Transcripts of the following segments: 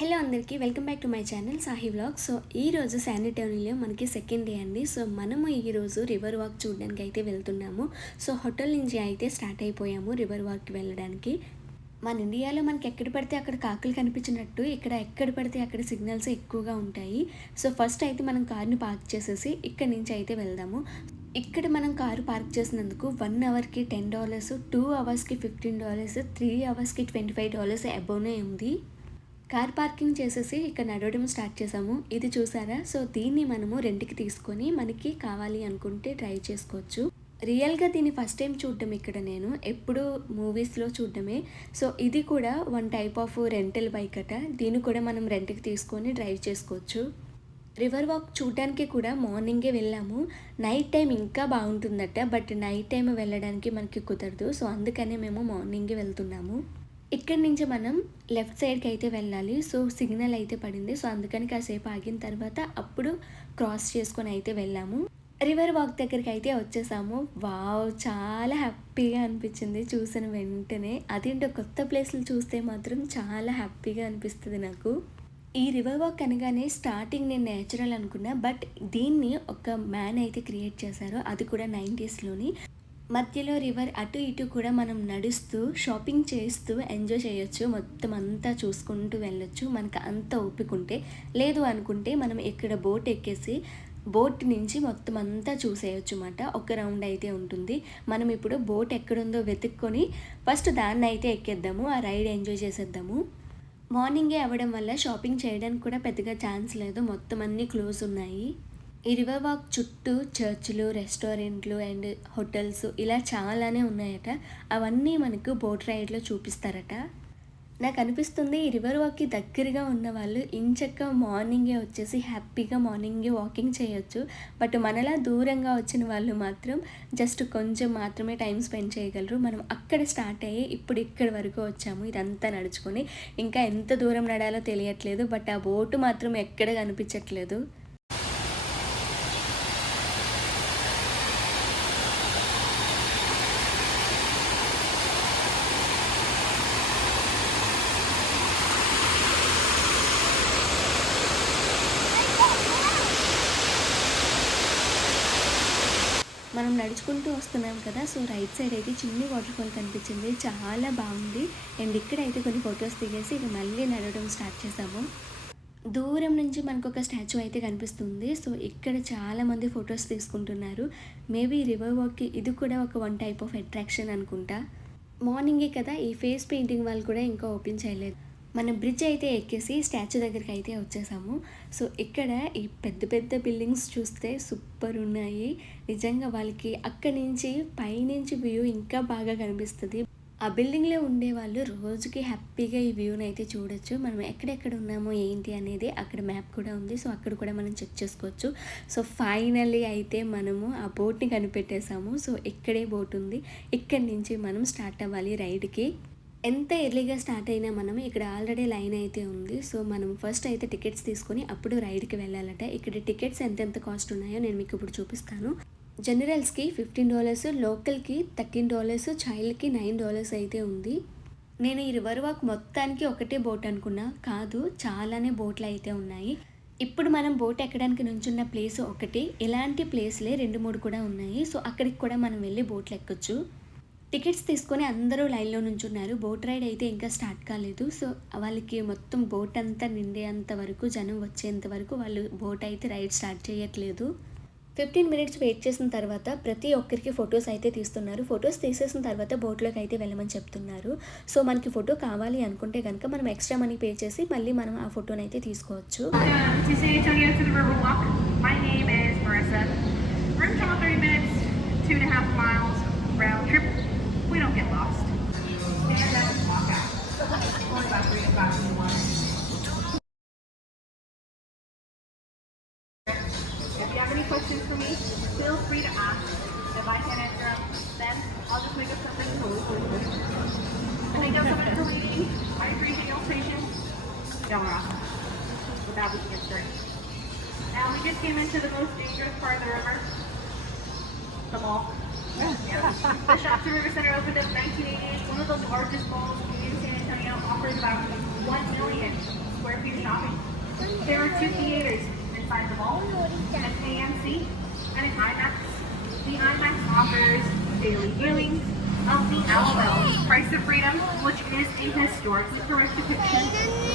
Hello అందరికీ welcome back to my channel Sahi vlog. So ఈరోజు శానిటోనిలో మనకి సెకండ్ డే అండి. సో మనము ఈరోజు రివర్ వాక్ చూడడానికి అయితే వెళ్తున్నాము. సో హోటల్ నుంచి అయితే స్టార్ట్ అయిపోయాము రివర్ వాక్కి వెళ్ళడానికి. మన ఇండియాలో మనకి ఎక్కడ పడితే అక్కడ కాకులు కనిపించినట్టు ఇక్కడ ఎక్కడ పడితే అక్కడ సిగ్నల్స్ ఎక్కువగా ఉంటాయి. సో ఫస్ట్ అయితే మనం కార్ని పార్క్ చేసేసి ఇక్కడి నుంచి అయితే వెళ్దాము. ఇక్కడ మనం కారు పార్క్ చేసినందుకు 1 అవర్కి $10, 2 అవర్స్కి $15, 3 అవర్స్కి $25 అబోనే ఉంది. కార్ పార్కింగ్ చేసేసి ఇక్కడ నడవడం స్టార్ట్ చేసాము. ఇది చూసారా? సో దీన్ని మనము రెంట్కి తీసుకొని మనకి కావాలి అనుకుంటే డ్రైవ్ చేసుకోవచ్చు. రియల్గా దీన్ని ఫస్ట్ టైం చూడడం ఇక్కడ నేను ఎప్పుడు మూవీస్లో చూడడమే. సో ఇది కూడా one type of rental bike అట. దీన్ని కూడా మనం రెంట్కి తీసుకొని డ్రైవ్ చేసుకోవచ్చు. రివర్ వాక్ చూడడానికి కూడా మార్నింగే వెళ్ళాము. నైట్ టైం ఇంకా బాగుంటుందట, బట్ నైట్ టైం వెళ్ళడానికి మనకి కుదరదు. సో అందుకనే మేము మార్నింగే వెళ్తున్నాము. ఇక్కడి నుంచి మనం లెఫ్ట్ సైడ్కి అయితే వెళ్ళాలి. సో సిగ్నల్ అయితే పడింది. సో అందుకని కాసేపు ఆగిన తర్వాత అప్పుడు క్రాస్ చేసుకొని అయితే వెళ్ళాము. రివర్ వాక్ దగ్గరికి అయితే వచ్చేసాము. వావ్, చాలా హ్యాపీగా అనిపించింది చూసిన వెంటనే. అదేంటో కొత్త ప్లేస్లు చూస్తే మాత్రం చాలా హ్యాపీగా అనిపిస్తుంది నాకు. ఈ రివర్ వాక్ అనగానే స్టార్టింగ్ నేను నేచురల్ అనుకున్నా, బట్ దీన్ని ఒక మ్యాన్ అయితే క్రియేట్ చేశారు. అది కూడా 90sలోని. మధ్యలో రివర్ అటు ఇటు కూడా మనం నడుస్తూ షాపింగ్ చేస్తూ ఎంజాయ్ చేయొచ్చు. మొత్తం అంతా చూసుకుంటూ వెళ్ళొచ్చు మనకు అంత ఓపికంటే. లేదు అనుకుంటే మనం ఇక్కడ బోట్ ఎక్కేసి బోట్ నుంచి మొత్తం అంతా చూసేయచ్చు అన్నమాట. ఒక రౌండ్ అయితే ఉంటుంది. మనం ఇప్పుడు బోట్ ఎక్కడుందో వెతుక్కొని ఫస్ట్ దాన్ని అయితే ఎక్కేద్దాము. ఆ రైడ్ ఎంజాయ్ చేసేద్దాము. మార్నింగే అవ్వడం వల్ల షాపింగ్ చేయడానికి కూడా పెద్దగా ఛాన్స్ లేదు. మొత్తం అన్నీ క్లోజ్ ఉన్నాయి. ఈ రివర్ వాక్ చుట్టూ చర్చ్లు, రెస్టారెంట్లు అండ్ హోటల్స్ ఇలా చాలానే ఉన్నాయట. అవన్నీ మనకు బోట్ రైడ్లో చూపిస్తారట. నాకు అనిపిస్తుంది ఈ రివర్ వాక్కి దగ్గరగా ఉన్న వాళ్ళు ఇంచక్క మార్నింగే వచ్చేసి హ్యాపీగా మార్నింగే వాకింగ్ చేయొచ్చు. బట్ మనలా దూరంగా వచ్చిన వాళ్ళు మాత్రం జస్ట్ కొంచెం మాత్రమే టైం స్పెండ్ చేయగలరు. మనం అక్కడ స్టార్ట్ అయ్యి ఇప్పుడు ఇక్కడి వరకు వచ్చాము. ఇదంతా నడుచుకొని ఇంకా ఎంత దూరం నడాలో తెలియట్లేదు. బట్ ఆ బోటు మాత్రం ఎక్కడ కనిపించట్లేదు. మనం నడుచుకుంటూ వస్తున్నాం కదా. సో రైట్ సైడ్ అయితే చిన్ని వాటర్ ఫాల్ కనిపించింది. చాలా బాగుంది. అండ్ ఇక్కడైతే కొన్ని ఫొటోస్ దిగేసి ఇక మళ్ళీ నడవడం స్టార్ట్ చేసాము. దూరం నుంచి మనకు ఒక స్టాచ్యూ అయితే కనిపిస్తుంది. సో ఇక్కడ చాలామంది ఫొటోస్ తీసుకుంటున్నారు. మేబీ రివర్ వాక్కి ఇది కూడా ఒక వన్ టైప్ ఆఫ్ అట్రాక్షన్ అనుకుంటా. మార్నింగే కదా, ఈ ఫేస్ పెయింటింగ్ వాళ్ళు కూడా ఇంకా ఓపెన్ చేయలేదు. మన బ్రిడ్జ్ అయితే ఎక్కేసి స్టాచ్యూ దగ్గరికి అయితే వచ్చేసాము. సో ఇక్కడ ఈ పెద్ద పెద్ద బిల్డింగ్స్ చూస్తే సూపర్ ఉన్నాయి. నిజంగా వాళ్ళకి అక్కడి నుంచి పైనుంచి వ్యూ ఇంకా బాగా కనిపిస్తుంది. ఆ బిల్డింగ్లో ఉండే వాళ్ళు రోజుకి హ్యాపీగా ఈ వ్యూని అయితే చూడొచ్చు. మనం ఎక్కడెక్కడ ఉన్నామో ఏంటి అనేది అక్కడ మ్యాప్ కూడా ఉంది. సో అక్కడ కూడా మనం చెక్ చేసుకోవచ్చు. సో ఫైనల్లీ అయితే మనము ఆ బోట్ని కనిపెట్టేసాము. సో ఇక్కడే బోట్ ఉంది. ఇక్కడి నుంచి మనం స్టార్ట్ అవ్వాలి రైడ్కి. ఎంత ఎర్లీగా స్టార్ట్ అయినా మనం ఇక్కడ ఆల్రెడీ లైన్ అయితే ఉంది. సో మనం ఫస్ట్ అయితే టికెట్స్ తీసుకొని అప్పుడు రైడ్కి వెళ్ళాలట. ఇక్కడ టికెట్స్ ఎంతెంత కాస్ట్ ఉన్నాయో నేను మీకు ఇప్పుడు చూపిస్తాను. జనరల్స్కి $15, లోకల్కి $13, చైల్డ్కి $9 అయితే ఉంది. నేను ఈ రివర్ వాక్ మొత్తానికి ఒకటే బోట్ అనుకున్నా, కాదు చాలానే బోట్లు అయితే ఉన్నాయి. ఇప్పుడు మనం బోట్ ఎక్కడానికి నుంచున్న ప్లేస్ ఒకటి, ఇలాంటి ప్లేస్లే 2-3 కూడా ఉన్నాయి. సో అక్కడికి కూడా మనం వెళ్ళి బోట్లు ఎక్కొచ్చు. టికెట్స్ తీసుకొని అందరూ లైన్లో నుంచున్నారు. బోట్ రైడ్ అయితే ఇంకా స్టార్ట్ కాలేదు. సో వాళ్ళకి మొత్తం బోట్ అంతా నిండేంత వరకు, జనం వచ్చేంత వరకు వాళ్ళు బోట్ అయితే రైడ్ స్టార్ట్ చేయట్లేదు. 15 minutes వెయిట్ చేసిన తర్వాత ప్రతి ఒక్కరికి ఫొటోస్ అయితే తీస్తున్నారు. ఫొటోస్ తీసేసిన తర్వాత బోట్లోకి అయితే వెళ్ళమని చెప్తున్నారు. సో మనకి ఫోటో కావాలి అనుకుంటే కనుక మనం ఎక్స్ట్రా మనీ పే చేసి మళ్ళీ మనం ఆ ఫోటోని అయితే తీసుకోవచ్చు. We don't get lost. And then walk out. Only about 3 to 5 in one. If you have any questions for me, feel free to ask. If I can't answer them, then I'll just make up something cool. I think I'm coming to reading. I appreciate your patience. Don't rush. With that, we can get started. Now, we just came into the most dangerous part of the river. The mall. Yeah. The Shasta River Center opened up in 1988. One of the largest malls in San Antonio, offers about 1 million square feet two theaters inside the mall, an AMC, and an IMAX. The IMAX offers daily viewings of the LOL, Price of Freedom, which is a historically correct depiction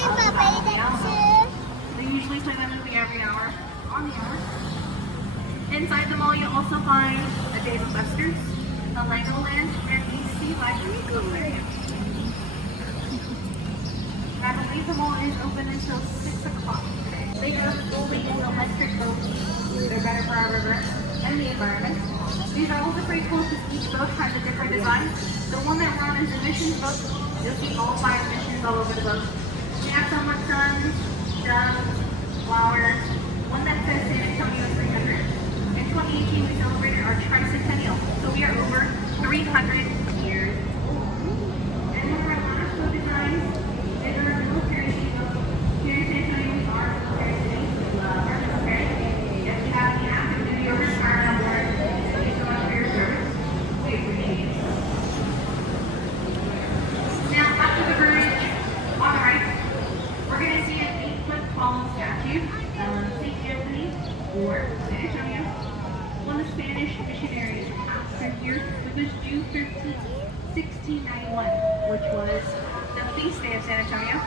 of the Battle of the Alamo. They usually play that movie every hour, on the hour. Inside the mall, you'll also find a Dave & Buster's, a Legoland, and a Sea Life aquarium. I believe the mall is open until 6 o'clock today. They have fully electric boats. They're better for our river and the environment. These are also pretty cool because each boat has a different design. The one that we're on is a missions boat. You'll see all 5 missions all over the boat. We have some with suns, doves, flowers. One that says San Antonio 300. In 2018, we celebrated our tricentennial, so we are over 300 years old. And one of our last boat designs is our military boat. Here in San Antonio, we are a military city. We love our military. If you have any active duty or retired on board, thank you so much for your service. We appreciate it. Now, after the bridge, on the right, we're going to see an 8-foot tall statue of St. Anthony or San Antonio. When the Spanish missionaries passed through here, it was June 13th, 1691, which was the feast day of San Antonio.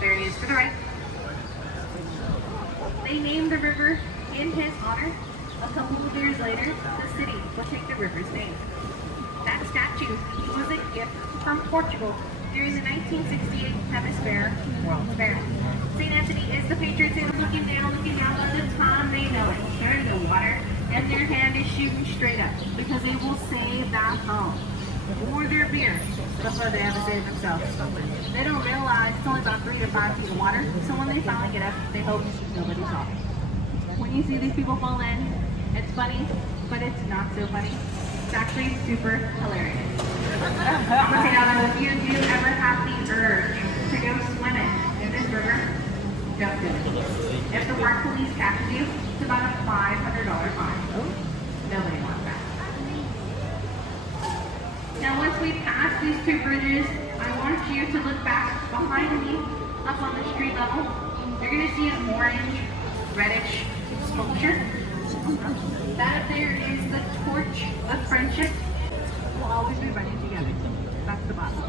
There it is to the right. They named the river in his honor. A couple of years later, the city will take the river's name. That statue was a gift from Portugal during the 1968 Hemisphere World Fair. St. Anthony is the patron saint looking down by the time they know it. They're in the water and their hand is shooting straight up because they will save that home or their beer before they ever save themselves. They don't realize it's only about 3 to 5 feet of water, so when they finally get up, they hope nobody saw. When you see these people fall in, it's funny, but it's not so funny. It's actually super hilarious. I'm gonna say now, if you do ever have the urge to go swimming in this river, don't do it. If the park police catches you, it's about a $500 fine. Nobody wants that. Now once we pass these 2 bridges, I want you to look back behind me, up on the street level. You're gonna see an orange, reddish sculpture. That up there is the torch of friendship. We'll always be running together. That's the bottom.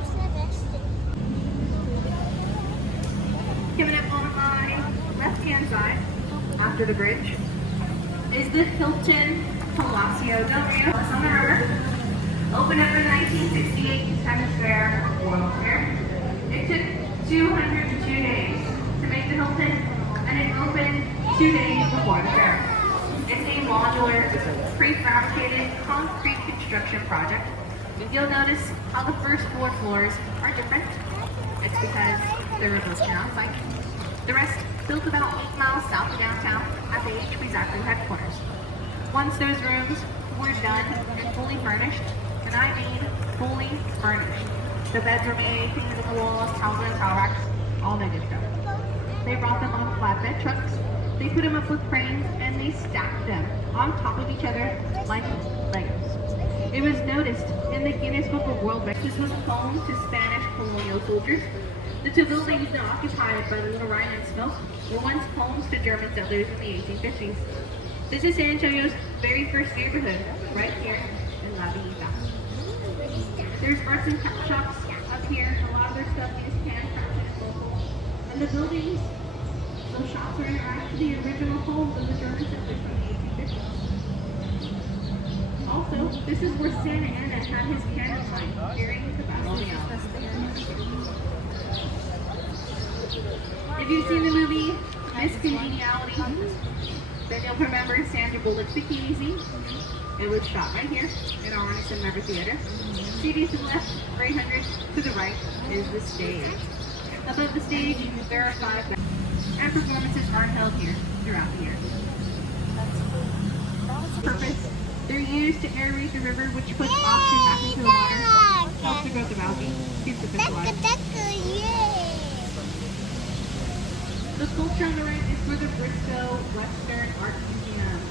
Coming up on my left-hand side, after the bridge, is the Hilton Palacio Del Rio. It's on the river. Opened up in 1968 Hemisphere World Fair. It took 202 days to make the Hilton, and it opened 2 days before the fair. It's a modular, prefabricated concrete construction project. You'll notice how the first 4 floors are different. It's because they were built on site. The rest built about 8 miles south of downtown at the HP's active headquarters. Once those rooms were done and fully furnished, and I mean fully furnished, the beds were made, painted on the walls, towels and towel racks, all that good stuff. They brought them on flatbed trucks. They put them up with cranes and they stacked them on top of each other like Legos. It was noticed in the Guinness Book of World Records. This was home to Spanish colonial soldiers. The 2 buildings now occupied by the Little Rhine and Smoke were once homes to German settlers in the 1850s. This is San Antonio's very first neighborhood, right here in La Villita. There's arts and craft shops up here. A lot of their stuff is handcrafted and local. And the buildings, those shops are actually the original homes of the German settlers from the 1850s. Also, this is where Santa Anna had his cannon line during the Battle of the Alamo. If you've seen the movie Miss Congeniality, then you'll remember Sandra Bullock's Bikini Scene. It was shot right here in our Arneson River Theater. CD to the left, 300 to the right is the stage. Above the stage, there are 5 and performances are held here throughout the year. Purpose, they're used to aerate the river, which puts oxygen back into the water, helps the growth of algae, keeps the fish alive. The sculpture on the right is for the Briscoe Western Art Museum.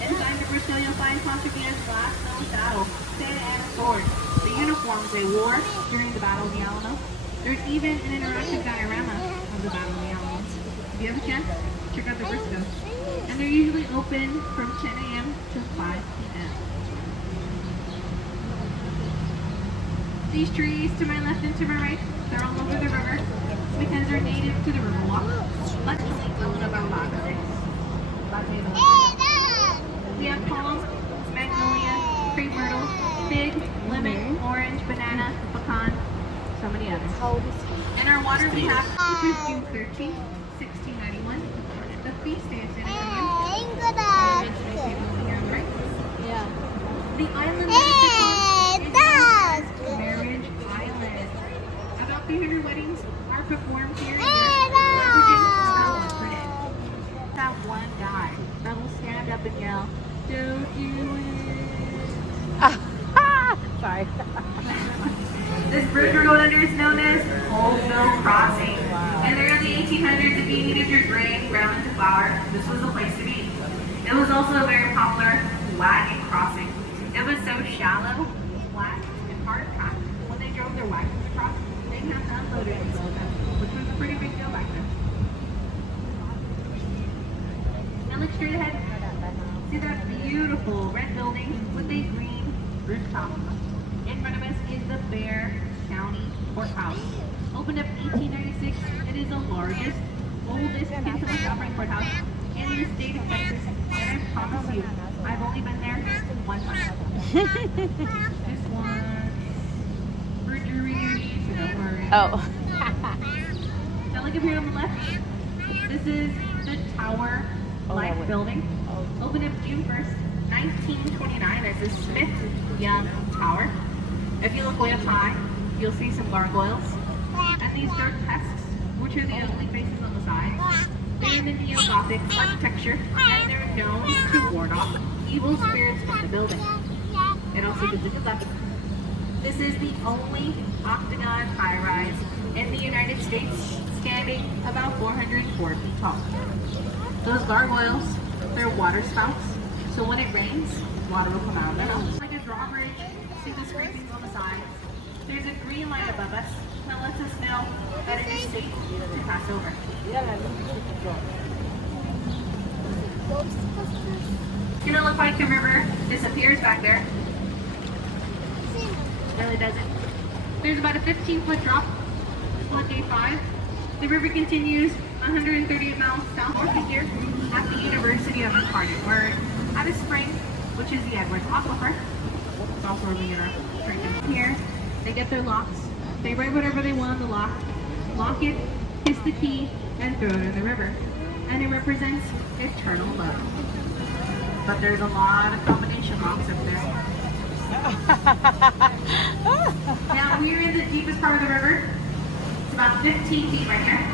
Inside the Briscoe, you'll find Concertina's last known battle, Santa Anna sword, the uniforms they wore during the Battle of the Alamo. There's even an interactive diorama of the Battle of the Alamo. If you have a chance, check out the Briscoe. And they're usually open from 10 a.m. to 5 p.m. These trees to my left and to my right, they're all over the river because they're native to the Riverwalk. We have palm, magnolia, crepe myrtle, fig, lemon, orange, banana, pecan, so many others. In our water we have, this is June 13th, 1691. The feast day of San Antonio. Yeah. The island that is Marriage Island. About 300 weddings are performed here in leveraging the style of Trinidad. That one guy that will stand up and yell, "Don't do it." Sorry. This bridge we're going under is known as Colville Crossing. In the early 1800s, if you needed your grain ground into flour, this was the place to be. It was also a very popular wagon crossing. It was so shallow, flat, and hard packed. When they drove their wagons across, they didn't have to unload it and load them, which was a pretty big deal back then. Now look straight ahead. See that beautiful red building with a green rooftop. In front of us is the Bear County Courthouse. Opened up 1896, it is the largest, oldest continuous operating courthouse in the state of Texas. And I promise you, I've only been there one time. Just once. For jury, so don't worry. Oh. Now look up here on the left. This is the Tower Life Building. Opened up June 1st, 1929 as the Smith Young Tower. If you look way up high, you'll see some gargoyles. And these dark tusks, which are the ugly faces on the sides. They're in the neo-Gothic architecture, and they're known to ward off evil spirits from the building. And also gives a good luck. This is the only octagon high-rise in the United States, standing about 404 feet tall. Those gargoyles, they're water spouts, so when it rains, water will come out of their mouths. Like a drawbridge, see the scrapings on the sides. There's a green light above us that lets us know that it is safe to pass over. It's gonna look like the river disappears back there. Really doesn't. There's about a 15-foot drop on day 5. The river continues 138 miles south of here at the University of Incarnate Word at a spring, which is the Edwards Aquifer. It's also where we get our drinking. Here, they get their locks. They write whatever they want on the lock it, kiss the key, and throw it in the river. And it represents eternal love. But there's a lot of combination locks up there. Now we're in the deepest part of the river. It's about 15 feet right here.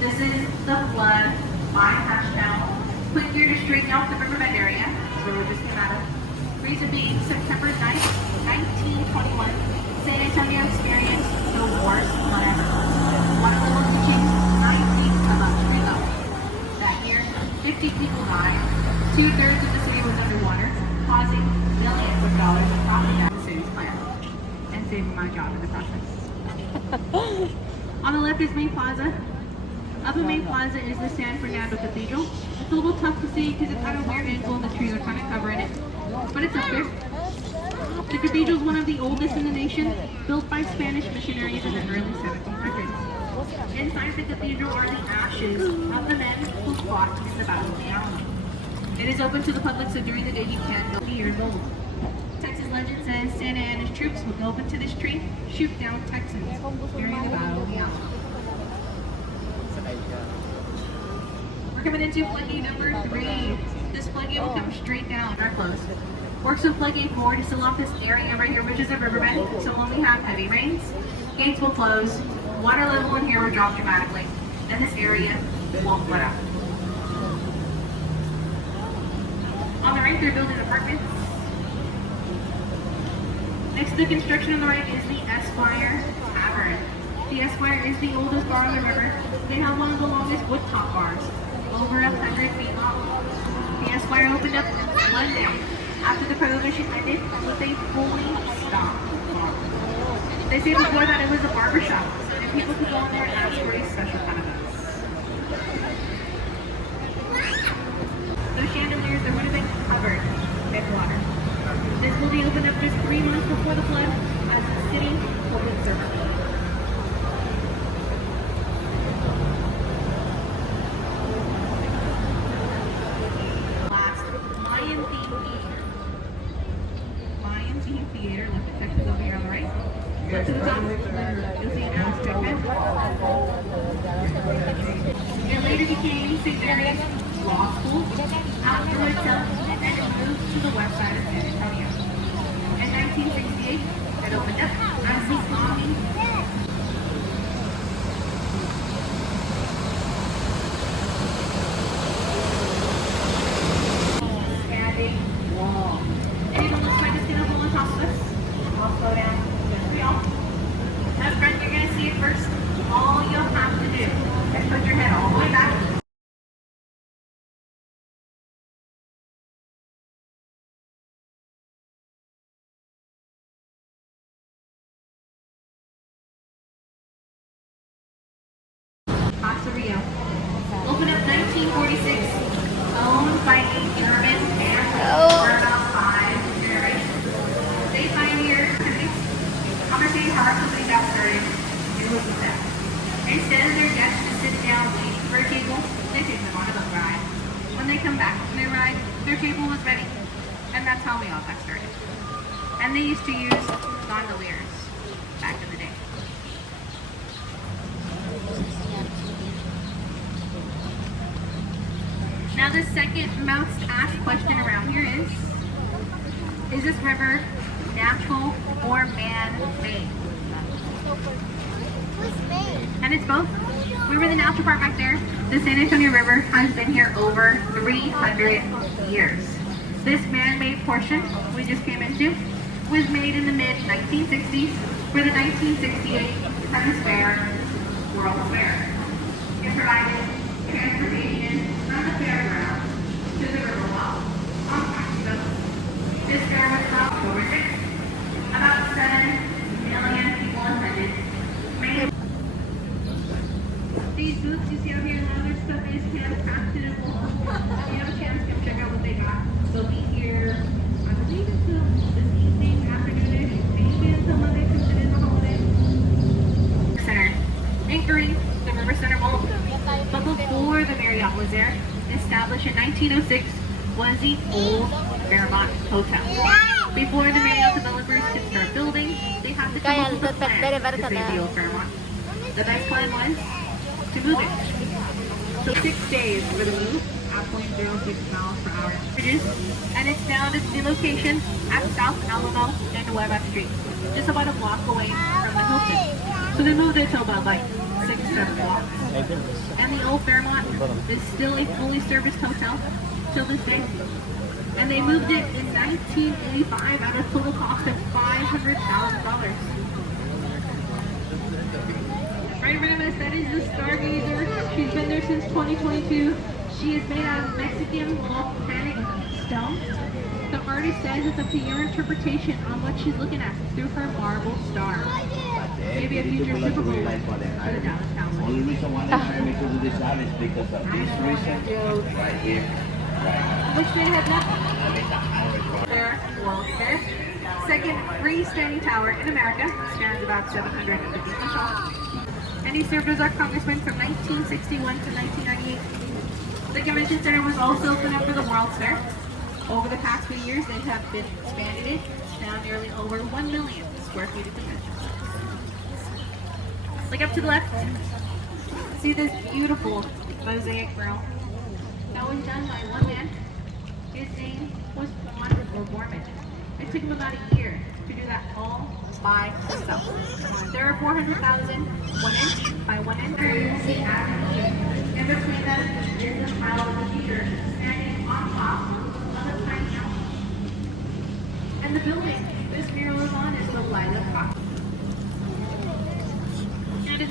This is the flood by touchdown. Click here to straighten out the riverbed area, where we just came out of. Reason being, September 9th, 1921, San Antonio experienced the worst flood ever. Water level reaching 9 feet above tree level. That year, 50 people died. 2/3 of the city was underwater, causing millions of dollars of property damage to the city's plan, and saving my job in the process. On the left is Main Plaza. Up in Main Plaza is the San Fernando Cathedral. It's a little tough to see because it's at a weird angle and the trees are kind of covering it, but it's up there. The cathedral is one of the oldest in the nation, built by Spanish missionaries in the early 1700s. Inside the cathedral are the ashes of the men who fought in the Battle of the Alamo. It is open to the public, so during the day you can go 50 years old. Texas legend says Santa Anna's troops would go up into this tree, shoot down Texans during the Battle of the Alamo. We're coming into floodgate number 3. This floodgate will come straight down our close. Works with floodgate 4 to seal off this area right here, which is a riverbed, so when we have heavy rains, gates will close, water level in here will drop dramatically, and this area won't flood out. On the right, they're building apartments. Next to the construction on the right is the Esquire Tavern. The Esquire is the oldest bar on the river. They have one of the longest woodtop bars, over 100 feet long. The Esquire opened up one day after the Prohibition ended with a fully stocked bar. They say before that it was a barber shop, and people could go in there and ask for a special kind of house. St. Mary's Law School outgrew itself and it moved to the west side of San Antonio. In 1968, it opened up as the Omni standing wall. It even looks like it's gonna hold on top of us. I'll slow down just for y'all. Up front, you're gonna see it first. All you'll have to do is put your head all the way back. Rio. Opened up 1946, owned by a German family for about 5 generations. They pioneered activities. I'm going to tell you how our company got started in Nuvvula. Instead of their guests just sitting down waiting for a table, they take them on a boat ride. When they come back from their ride, their table was ready. And that's how we all got started. And they used to use gondoliers back in the day. Now the second most asked question around here is this river natural or man-made? And it's both. We were the natural part back there. The San Antonio River has been here over 300 years. This man-made portion we just came into was made in the mid-1960s for the 1968 Hemisphere World Fair. It provided transportation from the fairground to the Riverwalk on Vachindhoch. This fair was held October 6th. About 7 million people attended. These booths you see out here, a lot of their stuff is handcrafted as well. If you have a chance, come check out what they got. They'll be here, I believe, until this evening, afternoonish, maybe until Monday, since it is a holiday. Center, anchoring the River Center Mall. But before the Marriott was there, established in 1906, was the old Fairmont Hotel. Before the Marriott developers could start building, they had to come up with a plan to save the old Fairmont. The best plan was to move it. So 6 days for the move at 0.06 miles per hour. And it's now at its new location at South Alamo and Nueva Street, just about a block away from the Hilton. So they moved it to about like 6-7 blocks. And the old Fairmont is still a fully serviced hotel till this day. And they moved it in 1985 at a total cost of $500,000. Right around us, that is the Stargazer. She's been there since 2022. She is made out of Mexican volcanic stone. The artist says it's up to your interpretation on what she's looking at through her marble star. Maybe a future Super Bowl win for the Dallas Cowboys. Only reason why they're trying to do this out is because of this reason right here. Which they have not. Their World Fair. Second freestanding tower in America. Stands about 750 feet tall. And he served as our congressman from 1961 to 1998. The convention center was also opened up for the World's Fair. Over the past few years, they have been expanded it. Now nearly over 1 million square feet of convention. Look up to the left. See this beautiful mosaic grill. That was done by one man. His name was Juan O'Gorman. It took him about a year to do that all by himself. There are 400,000 1 inch by 1 inch. In between them is the pile of the teachers standing on top of a tiny house. And the building this mural is on is the Lilac Cox.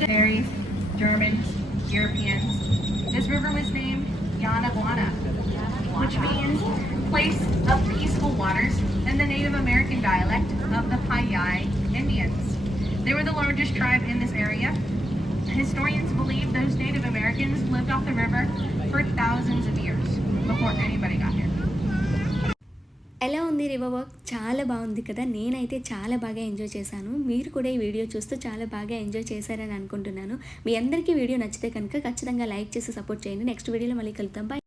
Fairies, Germans, Europeans. This river was named Janthikalu, which means place of peaceful waters, and the Native American dialect of the Paiai Indians. They were the largest tribe in this area. Historians believe those Native Americans lived off the river for thousands of years before anybody got here. ఎలా ఉంది river walk? చాలా బాగుంది కదా. నేనైతే చాలా బాగా enjoy చేశాను. మీరు కూడా ఈ వీడియో చూస్తూ చాలా బాగా ఎంజాయ్ చేశారని అనుకుంటున్నాను. మీ అందరికీ వీడియో నచ్చితే కనుక ఖచ్చితంగా లైక్ చేసి సపోర్ట్ చేయండి. నెక్స్ట్ వీడియోలో మళ్ళీ కలుద్దాం. బాయ్.